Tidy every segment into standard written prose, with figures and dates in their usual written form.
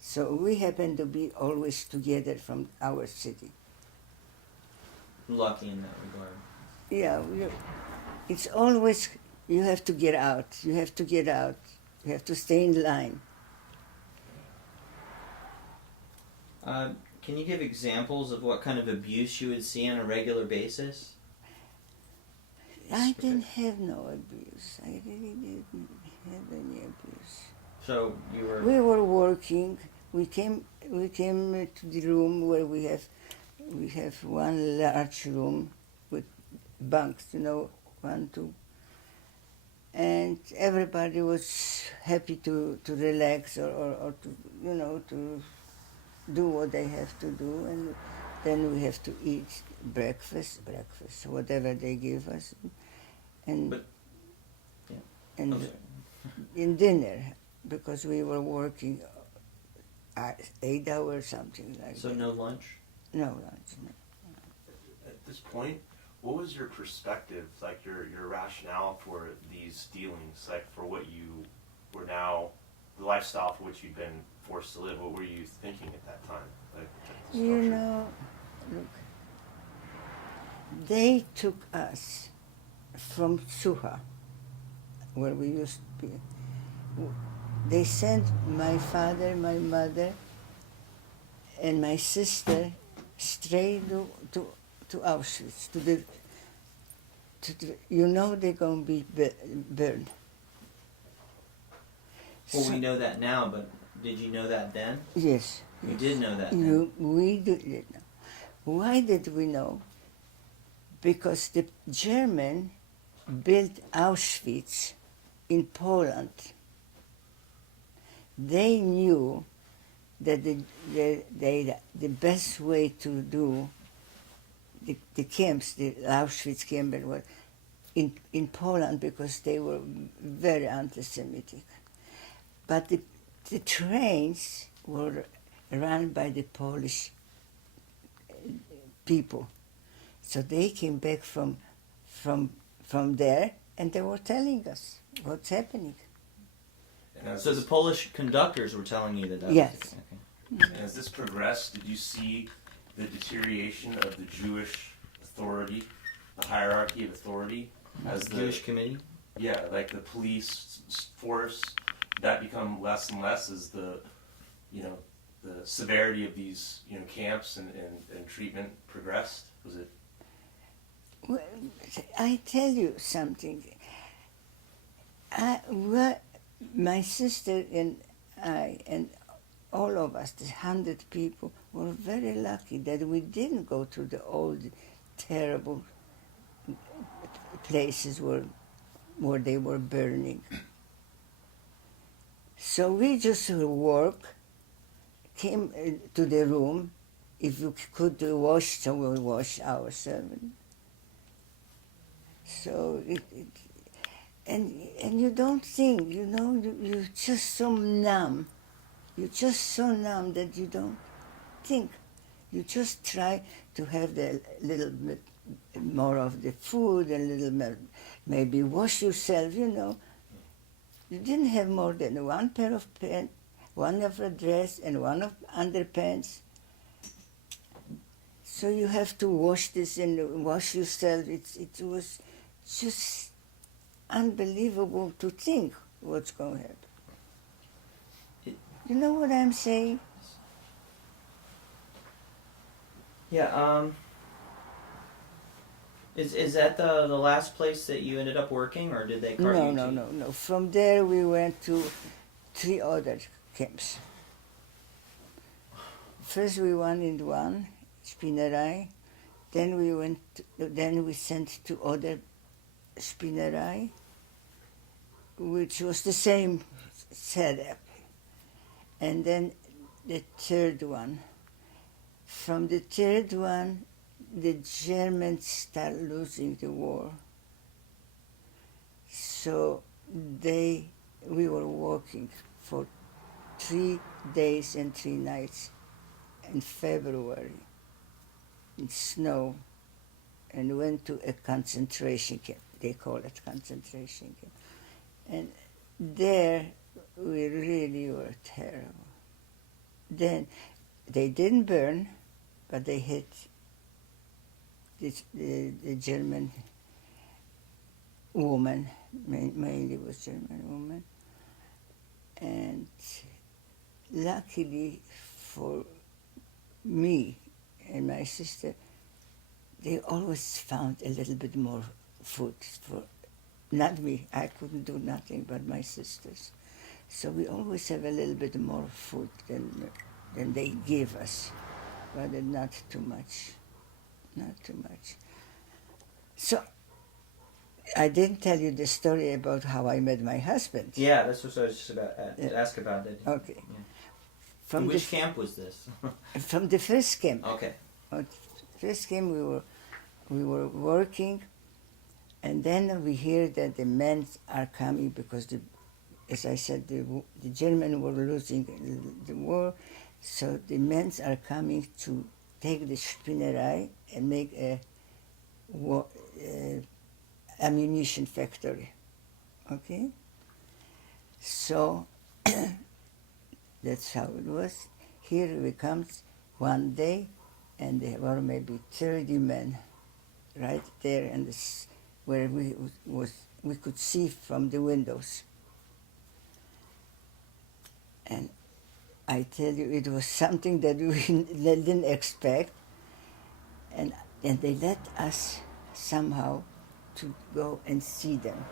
So we happen to be always together from our city. Lucky in that regard. Yeah, it's always, you have to get out, you have to get out, you have to stay in line. Can you give examples of what kind of abuse you would see on a regular basis? I didn't have no abuse. I really didn't have any abuse. So you were... We were working. We came to the room where we have one large room with bunks, 1, 2, and everybody was happy to relax or to to do what they have to do, and then we have to eat breakfast, whatever they give us, and But, yeah. and Okay. in dinner, because we were working 8 hours, something like So that. no lunch? No lunch, no. At this point, what was your perspective, like your rationale for these dealings, like for what you were now, the lifestyle for which you'd been forced to live? What were you thinking at that time? Like, at this You juncture? know, look, they took us from Suha, where we used to be. They sent my father, my mother, and my sister straight to Auschwitz. They're going to be burned. Well, So- we know that now, but did you know that then? Yes. You yes. did know that then. We did know. Why did we know? Because the German built Auschwitz in Poland. They knew that the best way to do the camps, the Auschwitz camp, was in Poland, because they were very anti-Semitic. But the trains were run by the Polish people. So they came back from there, and they were telling us what's happening. And as So the this, Polish conductors were telling you that? Yes. Was, okay. and as this progressed, did you see the deterioration of the Jewish authority, the hierarchy of authority, as the Jewish committee? Yeah, like the police force, that become less and less as the severity of these camps and treatment progressed? Was it? Well, I tell you something. My sister and I and all of us, the 100 people, were very lucky that we didn't go to the old, terrible places where they were burning. So we just came to the room. If we could wash, so we wash ourselves. So and you don't think, you're just so numb. You're just so numb that you don't think. You just try to have the little bit more of the food, a little bit, maybe wash yourself, You didn't have more than one pair of pants, one of a dress, and one of underpants. So you have to wash this and wash yourself. It was just unbelievable to think what's going to happen. You know what I'm saying? Yeah, is that the last place that you ended up working, or did they cart you to... No. From there we went to 3 other camps. First we went in one, Spinnerei. Then we sent to other Spinnerei, which was the same setup. And then the third one. From the third one, the Germans started losing the war. So we were walking for 3 days and 3 nights in February in snow, and went to a concentration camp. They call it concentration camp. And there we really were terrible. then they didn't burn, but they hit the German woman, mainly was German woman, and luckily for me and my sister, they always found a little bit more food for, not me, I couldn't do nothing, but my sisters. So we always have a little bit more food than they give us, but not too much, not too much. So I didn't tell you the story about how I met my husband. Yeah, that's what I was just about to ask about. That. Okay. Yeah. From Which camp was this? From the first camp. Okay. First camp we were working, and then we hear that the men are coming because as I said, the Germans were losing the war, so the men are coming to take the Spinnerei and make a ammunition factory. Okay? So that's how it was. Here we come one day, and there were maybe 30 men right there, and where we could see from the windows. And I tell you, it was something that we didn't expect, and they let us somehow to go and see them.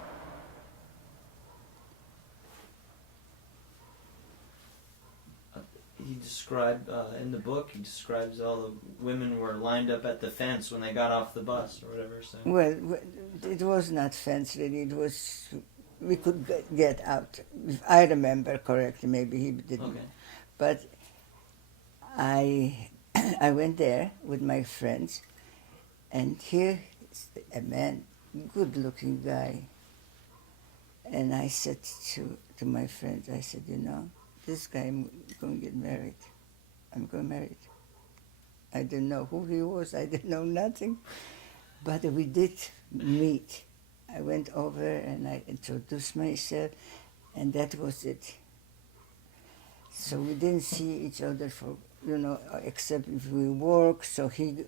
He described in the book. He describes all the women were lined up at the fence when they got off the bus or whatever. So. Well, it was not fence really. It was we could get out. If I remember correctly, maybe he didn't. Okay. But I went there with my friends, and here is a man, good-looking guy. And I said to my friends, I said, you know, this guy, I'm going to get married. I'm going to marry. I didn't know who he was. I didn't know nothing. But we did meet. I went over and I introduced myself, and that was it. So we didn't see each other for, except if we work. So he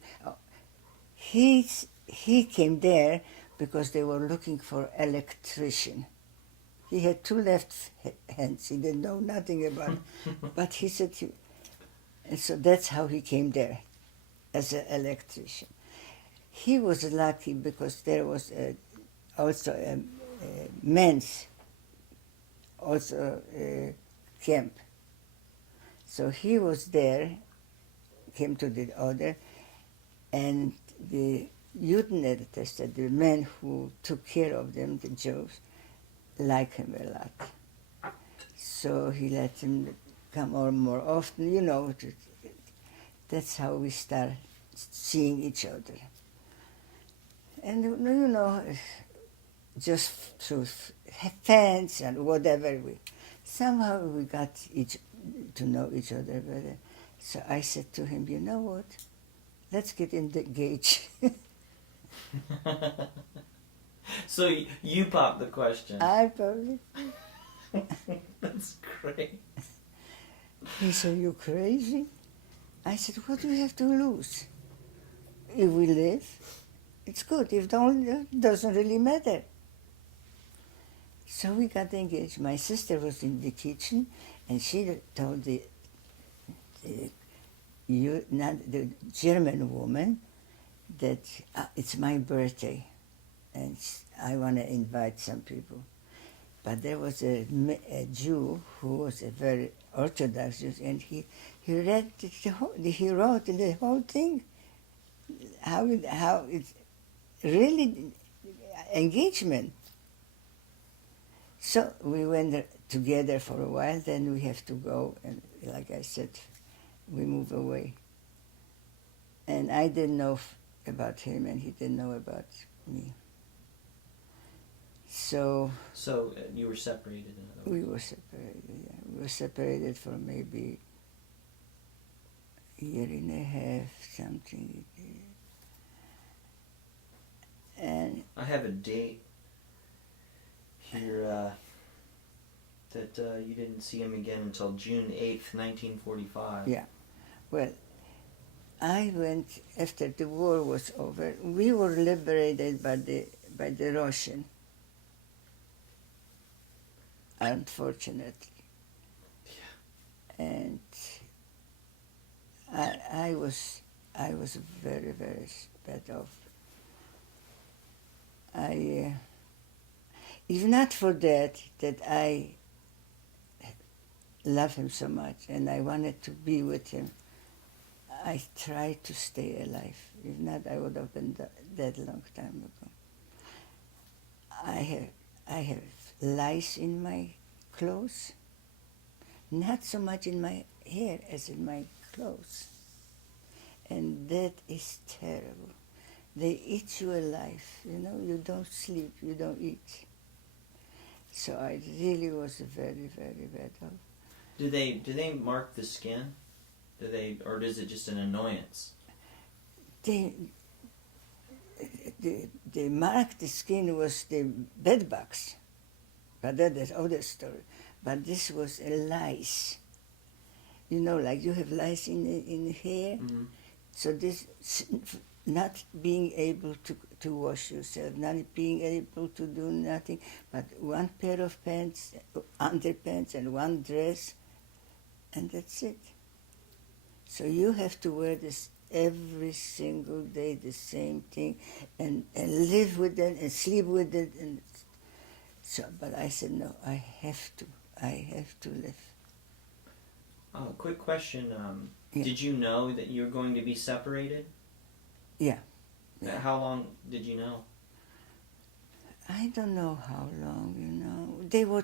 came there because they were looking for electrician. He had two left hands. He didn't know nothing about it. But he said, and so that's how he came there, as an electrician. He was lucky because there was also a men's camp. So he was there, came to the order, and the Judenälteste, the men who took care of them, the Jews, liked him a lot. So he let him come more often, that's how we start seeing each other. And, just through fans and whatever, somehow we got to know each other better. So I said to him, you know what, let's get engaged. So you popped the question. I probably. That's great. He said, you crazy? I said, what do we have to lose? If we live, it's good. If don't, it doesn't really matter. So we got engaged. My sister was in the kitchen, and she told the German woman that it's my birthday, and I want to invite some people. But there was a Jew who was a very Orthodox Jew, and he read he wrote the whole thing, how it's really engagement. So we went together for a while. Then we have to go, and like I said, we move away. And I didn't know about him, and he didn't know about me. So you were separated. In other words. we were separated. Yeah, we were separated for maybe a year and a half, something. And I have a date here. that you didn't see him again until June 8th, 1945. Yeah. Well, I went after the war was over. We were liberated by the Russian, unfortunately. And I was very, very bad off. If not for that I love him so much and I wanted to be with him, I tried to stay alive. If not, I would have been dead a long time ago. I have lice in my clothes, not so much in my hair as in my clothes. And that is terrible. They eat you alive, you don't sleep, you don't eat. So I really was very, very bad off. Do they mark the skin? Or is it just an annoyance? They marked the skin was the bed bugs, but that is other story. But this was a lice. Like you have lice in the hair. Mm-hmm. So this not being able to wash yourself, not being able to do nothing, but one pair of pants, underpants, and one dress, and that's it. So you have to wear this every single day, the same thing, and live with it and sleep with it. And so, but I said, no, I have to live. Quick question. Yeah. Did you know that you were going to be separated? Yeah. How long did you know? I don't know how long, They were